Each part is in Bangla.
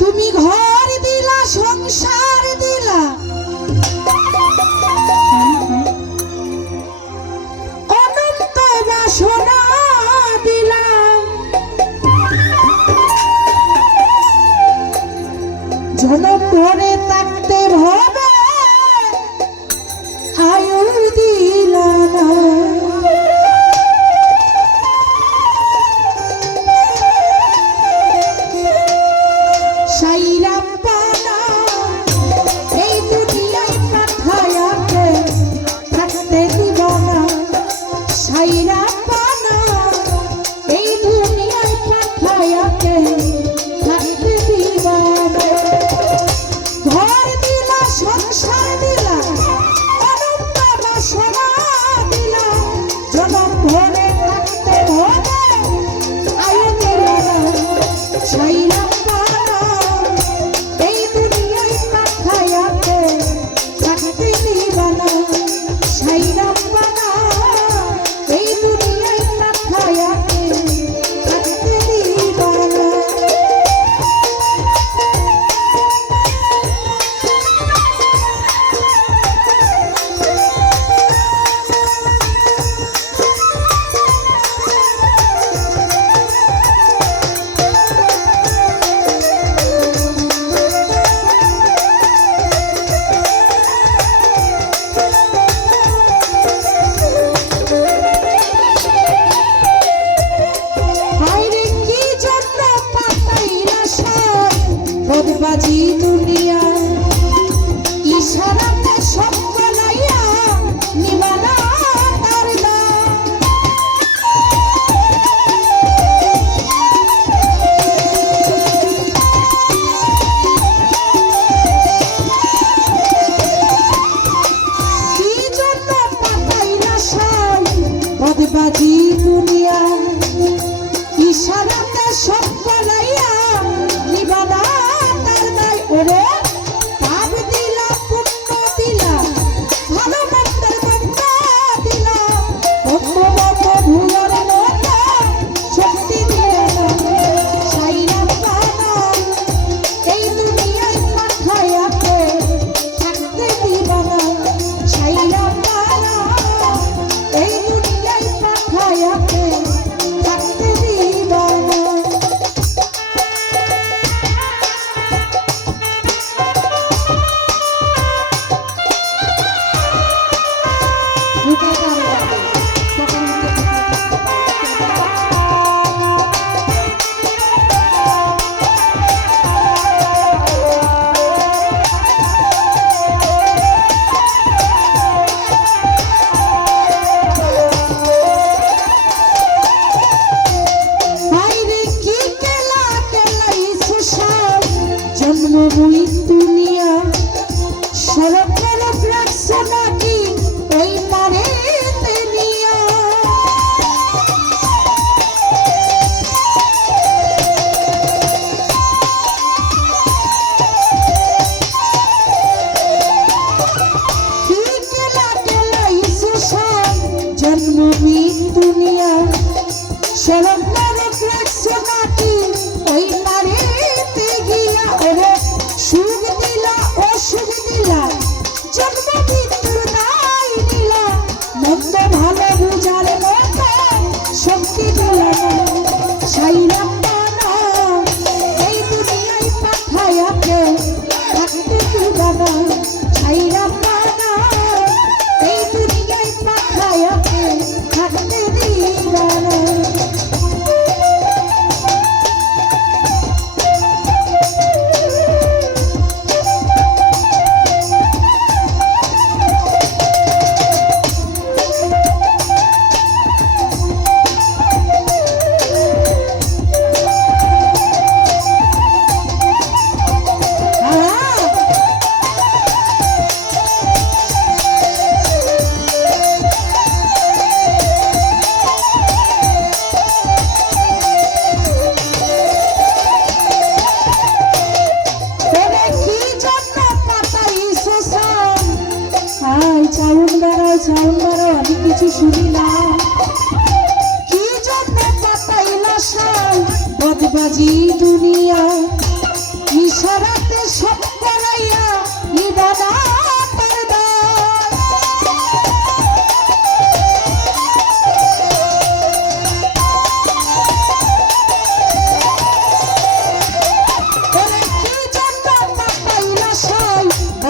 তুমি ঘর দিলা সংসার দিলা। অনন্ত বাসনা দিলা। জনম ভরে Deixa aí. ভোগবাজি দুনিয়া। ইশারাতে সব বানাইয়া নিবানা তার কি জন্য পাতাই না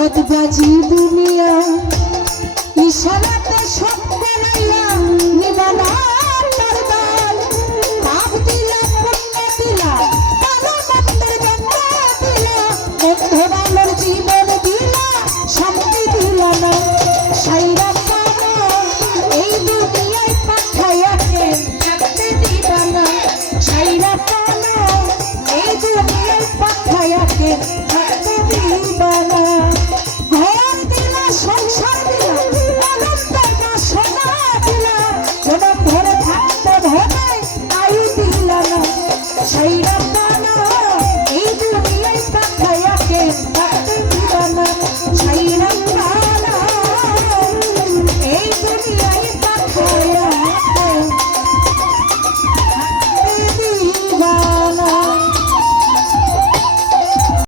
চাঁদ বাজি দুনিয়া।